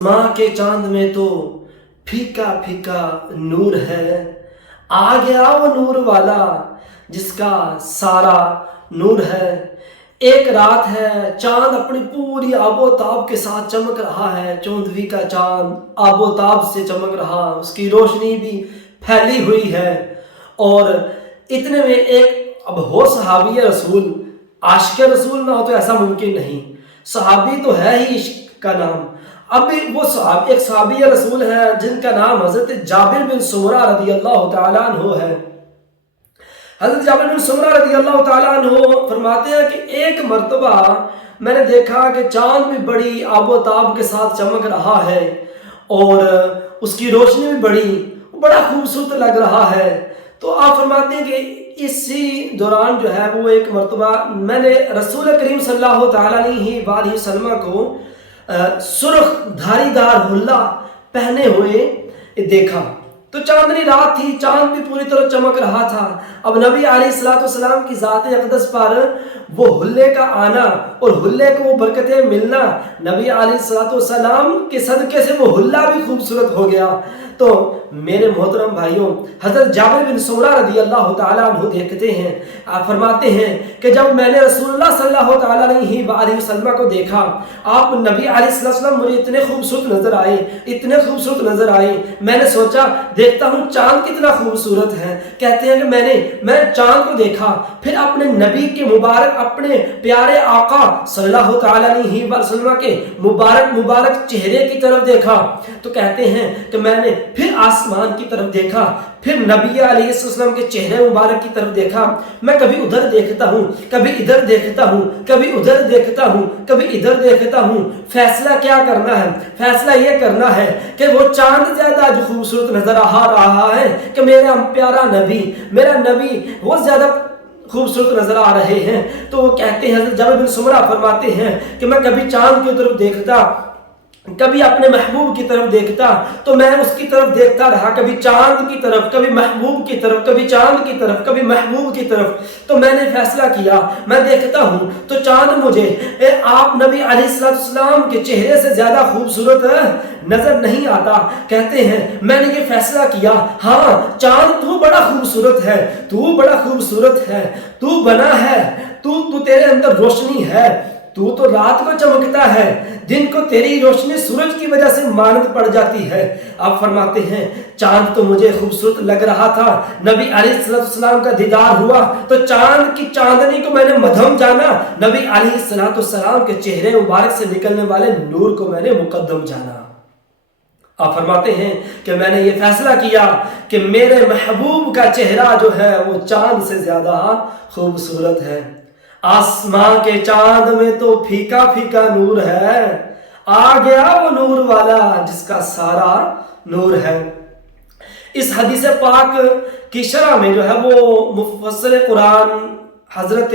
माँ के चांद में तो फीका फीका नूर है। आ गया वो नूर वाला जिसका सारा नूर है। एक रात है, चांद अपनी पूरी आबोताब के साथ चमक रहा है। चौदहवीं का चांद आबोताब से चमक रहा, उसकी रोशनी भी फैली हुई है। और इतने में एक अब हो सहाबी रसूल, आशिक रसूल ना हो तो ऐसा मुमकिन नहीं। सहाबी तो है ही इश्क का नाम। अब वो एक सहाबी रसूल है जिनका नाम हजरत जाबिर बिन सुमरा रदी अल्लाह तआला अन्हु है। हजरत जाबिर बिन सुमरा रदी अल्लाह तआला अन्हु फरमाते हैं कि एक मर्तबा मैंने देखा कि चांद भी बड़ी आबोताब के साथ चमक रहा है और उसकी रोशनी भी बड़ा खूबसूरत लग रहा है। तो आप फरमाते हैं कि इसी दौरान जो है वो एक मर्तबा मैंने रसूल करीम सल्लल्लाहु अलैहि वसल्लम को सुर्ख धारीदार हुल्ला पहने हुए देखा। तो चांदनी रात थी, चांद भी पूरी तरह चमक रहा था। अब नबी अलैहिस्सलाम की ज़ात अक़दस पर वो हुल्ले का आना और हुल्ले को वो बरकतें मिलना, नबी अलैहिस्सलाम के सदक़े से वो हुल्ला भी खूबसूरत हो गया। तो मेरे मोहतरम भाइयों, हज़रत जाबिर बिन सुमरा रदी अल्लाह तआला अन्हु देखते हैं, आप फरमाते हैं कि जब मैंने रसूलुल्लाह सल्लल्लाहु अलैहि वसल्लम को देखा, आप नबी अलैहिस्सलाम मुझे इतने खूबसूरत नज़र आए, मैंने सोचा देखता हूँ चांद कितना खूबसूरत है। कहते हैं कि मैं चांद को देखा, फिर अपने नबी के मुबारक, अपने प्यारे आका सल्लल्लाहु अलैहि वसल्लम के मुबारक चेहरे की तरफ देखा। तो कहते हैं कि मैंने फिर आसमान की तरफ देखा, फिर नबी अलैहिस्सलाम के चेहरे मुबारक की तरफ देखा। मैं कभी उधर देखता हूँ, कभी इधर देखता हूँ, कभी उधर देखता हूँ, कभी इधर देखता हूँ। फैसला क्या करना है? फैसला ये करना है कि वो चांद ज्यादा जो खूबसूरत नजर आ रहा है कि मेरा प्यारा नबी, मेरा नबी वो ज्यादा खूबसूरत नजर आ रहे हैं। तो वो कहते हैं, जाबिर बिन सुमरा फरमाते हैं कि मैं कभी चांद की तरफ देखता, कभी अपने महबूब की तरफ देखता, तो मैं उसकी तरफ देखता रहा, कभी चांद की तरफ, कभी महबूब की तरफ, कभी चांद की तरफ, कभी महबूब की तरफ। तो मैंने फैसला किया, मैं देखता हूँ तो चांद मुझे आप नबी अलैहिस्सलाम के चेहरे से ज्यादा खूबसूरत नजर नहीं आता। कहते हैं मैंने ये फैसला किया, हाँ चांद तू बड़ा खूबसूरत है, तू बड़ा खूबसूरत है, तू बना है, तू तेरे अंदर रोशनी है, तू तो रात को चमकता है, दिन को तेरी रोशनी सूरज की वजह से मानद पड़ जाती है। आप फरमाते हैं चांद तो मुझे खूबसूरत लग रहा था। नबी अलैहिस्सलाम का दीदार हुआ तो चांद की चांदनी को मैंने मध्यम जाना, नबी अलैहिस्सलाम के चेहरे मुबारक से निकलने वाले नूर को मैंने मुकद्दम जाना। आप फरमाते हैं कि मैंने ये फैसला किया कि मेरे महबूब का चेहरा जो है वो चांद से ज्यादा खूबसूरत है। आसमां के चांद में तो फीका फीका नूर है, आ गया वो नूर वाला जिसका सारा नूर है। इस हदीस पाक की शरह में जो है वो मुफस्सिर कुरान हजरत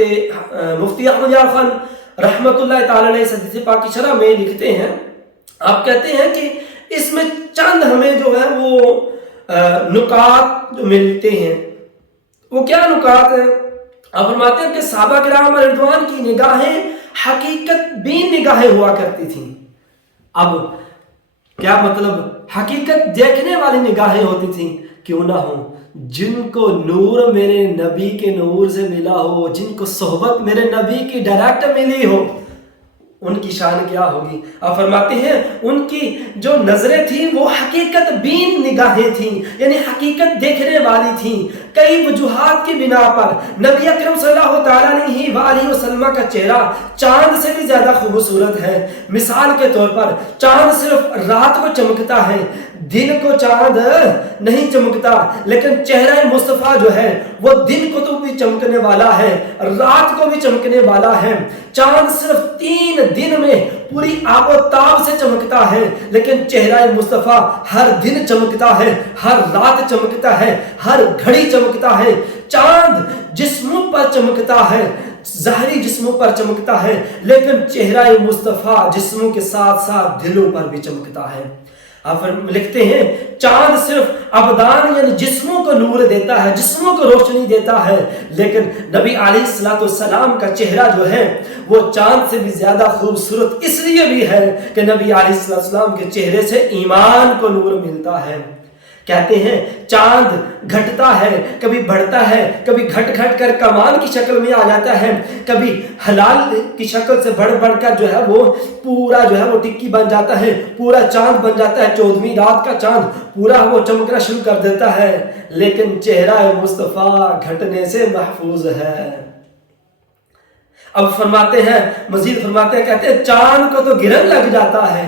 मुफ्ती अहमद यार खान रहमतुल्लाह ताला अलैह इस हदीस पाक की शरह में लिखते हैं, आप कहते हैं कि इसमें चंद हमें जो है वो नुकात जो मिलते हैं। वो क्या नुकात है? अब फरमाते हैं कि सहाबा किराम रिदवान की निगाहें हकीकत बीन निगाहें हुआ करती थीं। अब क्या मतलब? हकीकत देखने वाली निगाहें होती थीं। क्यों ना हो, जिनको नूर मेरे नबी के नूर से मिला हो, जिनको सोहबत मेरे नबी की डायरेक्ट मिली हो, उनकी शान क्या होगी। आप फरमाते हैं उनकी जो नजरें थी वो हकीकत बीन निगाहें थी, यानी हकीकत देखने वाली थी। कई वजूहात की बिना पर नबी अकरम सल्लल्लाहु अलैहि वसल्लम का चेहरा चांद से भी ज्यादा खूबसूरत है। मिसाल के तौर पर चांद सिर्फ रात को चमकता है, दिन को चांद नहीं चमकता, लेकिन चेहरा मुस्तफा जो है वो दिन को तो भी चमकने वाला है, रात को भी चमकने वाला है। चांद सिर्फ 3 दिन में पूरी आबोताब से चमकता है, लेकिन चेहरा मुस्तफा हर दिन चमकता है, हर रात चमकता है, हर घड़ी चमकता है। चांद जिस्मों पर चमकता है, ज़ाहरी जिस्मों पर चमकता है, लेकिन चेहरा मुस्तफा जिस्मों के साथ साथ दिलों पर भी चमकता है। आप लिखते हैं चांद सिर्फ अबदान यानी जिस्मों को नूर देता है, जिस्मों को रोशनी देता है, लेकिन नबी अलैहिस्सलाम का चेहरा जो है वो चांद से भी ज्यादा खूबसूरत इसलिए भी है कि नबी अलैहिस्सलाम के चेहरे से ईमान को नूर मिलता है। कहते हैं चांद घटता है, कभी बढ़ता है, कभी घट घट कर कमान की शक्ल में आ जाता है, कभी हलाल की शक्ल से बढ़ बढ़ कर जो है वो पूरा जो है वो टिक्की बन जाता है, पूरा चांद बन जाता है, 14वीं रात का चांद पूरा वो चमकना शुरू कर देता है। लेकिन चेहरा मुस्तफ़ा घटने से महफूज है। अब फरमाते हैं, मजीद फरमाते हैं, कहते हैं चांद को तो गिरहन लग जाता है,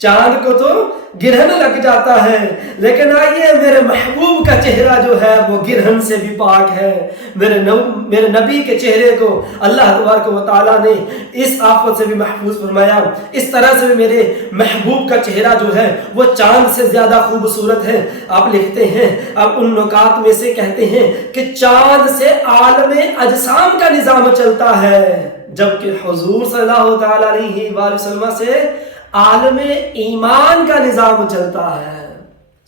चांद को तो गिरहन लग जाता है, लेकिन आइए मेरे महबूब का चेहरा जो है वो गिरहन से भी पाक है। मेरे नबी के चेहरे को अल्लाह तबारक व तआला ने इस आफत से भी महफूज फरमाया। इस तरह से मेरे महबूब का चेहरा जो है वो चांद से ज्यादा खूबसूरत है। आप लिखते हैं, अब उन नुकात में से कहते हैं कि चांद से आलमे अजसाम का निजाम चलता है, जबकि हुजूर सल्लल्लाहु अलैहि वसल्लम से आलमे ईमान का निजाम चलता है।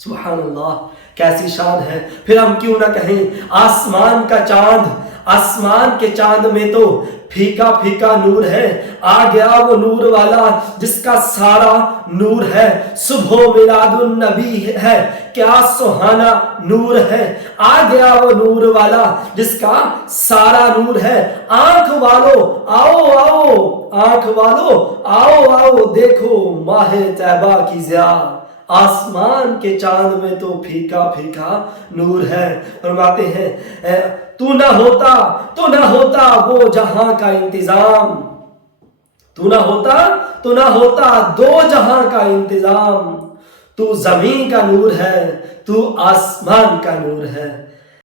सुभान अल्लाह, कैसी शान है। फिर हम क्यों ना कहें आसमान का चांद, आसमान के चांद में तो फीका फीका नूर है, आ गया वो नूर वाला जिसका सारा नूर है। सुबह मिलादुन नबी है, क्या सुहाना नूर है, आ गया वो नूर वाला जिसका सारा नूर है। आंख वालों आओ आओ, आंख वालों आओ आओ, देखो माहे तैबा की ज़िया, आसमान के चांद में तो फीका फीका नूर है। फरमाते हैं तू ना होता तो ना होता वो जहां का इंतजाम, तू ना होता तो ना होता दो जहां का इंतजाम, तू जमीन का नूर है, तू आसमान का नूर है।